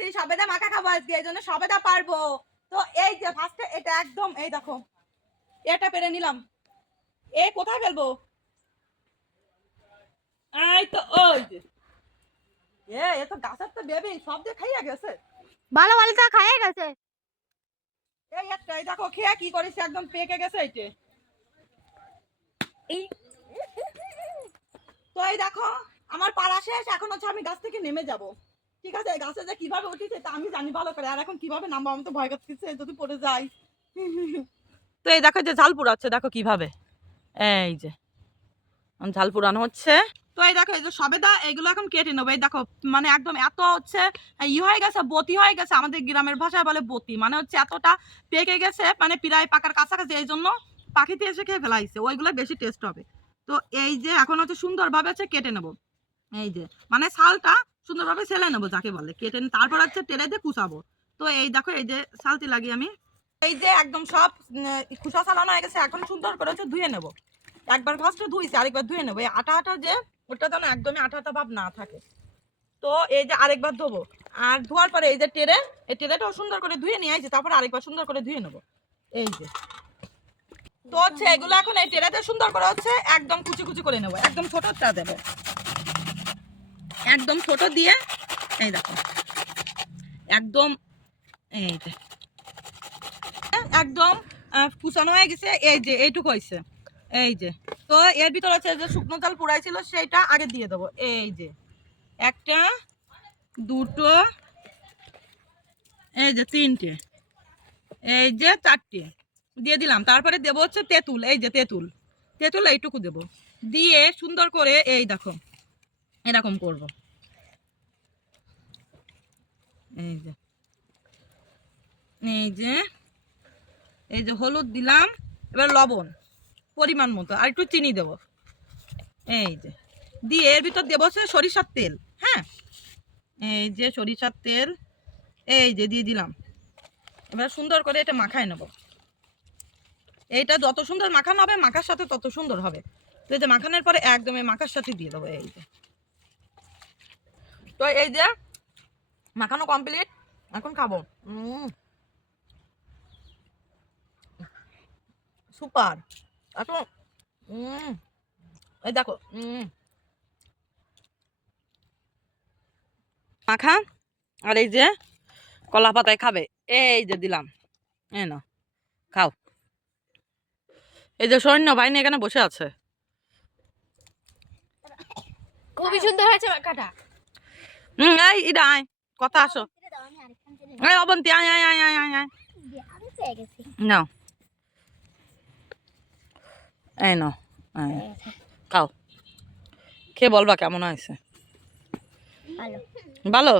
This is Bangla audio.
বলেছি সবেদা মাখা খাবো আজকে, এই জন্য সবেদা পারবো। তো এই যে ফার্স্টে এটা একদম এই দেখো এটা পেরে নিলাম। এ কোথায় ফেলবো? এই তো ওই যে এ তো গাছের তো বেবি সব দিয়ে খাইয়া গেছে। ভালো ভালো তা খাইয়া গেছে। এই একটা এই দেখো খেয়ে কি করিস একদম পেকে গেছে এইটে। এই তো এই দেখো আমার পাড়া শেষ, এখন হচ্ছে আমি গাছ থেকে নেমে যাব। ঠিক আছে, গাছে যে কিভাবে উঠিছে তা আমি জানি ভালো করে, আর এখন কিভাবে নামবো আমি তো ভয় করতেছে যদি পড়ে যাই। তো এই দেখো যে ঝাল পুরাচ্ছে, দেখো কিভাবে, এই যে ঝাল পুরানো হচ্ছে। তো এই দেখো এই যে সবেদা এগুলো এখন কেটে নেবো। এই দেখো মানে একদম এত হচ্ছে হয়ে গেছে, বতি হয়ে গেছে, আমাদের গ্রামের ভাষায় বলে বতি, মানে হচ্ছে এতটা পেকে গেছে, মানে প্রায় পাকার কাছাকাছি, এই জন্য পাখিতে এসে খেয়ে ফেলাইছে, ওইগুলো বেশি টেস্ট হবে। তো এই যে এখন হচ্ছে সুন্দরভাবে হচ্ছে কেটে নেবো। এই যে মানে ছালটা সুন্দরভাবে ছেলে নেবো যাকে বলে, কেটে তারপর হচ্ছে তেলে দিয়ে কুচাবো। তো এই দেখো এই যে ছালটি লাগিয়ে আমি এই যে একদম সব খুসা চালানো হয়ে গেছে, এখন সুন্দর করে হচ্ছে ধুয়ে নেবো। একবার ফার্স্টে ধুইছি, আরেকবার ধুয়ে নেবো। এই আটা আটা যে ওটা যেন একদমই আটা আটা ভাব না থাকে। তো এই যে আরেকবার ধোবো, আর ধোয়ার পরে এই যে টেরে, এই টেরেটাও সুন্দর করে ধুয়ে নিয়ে আসছি, তারপর আরেকবার সুন্দর করে ধুয়ে নেবো। এই যে তো হচ্ছে এগুলো এখন এই টেরেতে সুন্দর করে হচ্ছে একদম কুচি কুচি করে নেবো, একদম ছোটটা দেবো, একদম ছোট দিয়ে এই দেখো একদম এই যে একদম কুচানো হয়ে গেছে। এই যে এইটুকু হয়েছে, এই যে তো এর ভিতর আছে যে শুকনো চাল পুরাই ছিল সেইটা আগে দিয়ে দেবো। এই যে একটা, দুটো, এই যে তিনটে, এই যে চারটে দিয়ে দিলাম। তারপরে দেবো হচ্ছে তেঁতুল, এই যে তেঁতুল, তেঁতুল এইটুকু দেবো, দিয়ে সুন্দর করে এই দেখো এরকম করব। এই যে এই যে এই যে হলুদ দিলাম, এবার লবণ পরিমাণ মতো, আর একটু চিনি দেবো। এই যে দিয়ে এর ভিতর দেবো হচ্ছে সরিষার তেল। হ্যাঁ, এই যে সরিষার তেল এই যে দিয়ে দিলাম। এবার সুন্দর করে এটা মাখায় নেব। এইটা যত সুন্দর মাখানো হবে মাখার সাথে তত সুন্দর হবে। তো এই যে মাখানোর পরে একদম এই মাখার সাথে দিয়ে দেবো। এই যে তো এই যে মাখানো কমপ্লিট, এখন খাবো। সুপার এখন। এই দেখো মাখা, আর এই যে কলা পাতায় খাবে, এই যে দিলাম, এই না খাও। এই যে সৈন্য বাহিনী এখানে বসে আছে। খুবই সুন্দর হয়েছে মাখাটা। এই ইডা আয় কথা আসো, এই অবন্তি আয় আয় আয় আয় আয় আয় নাও, এই নাও খাও, খেয়ে বলবা কেমন হয়েছে। ভালো ভালো।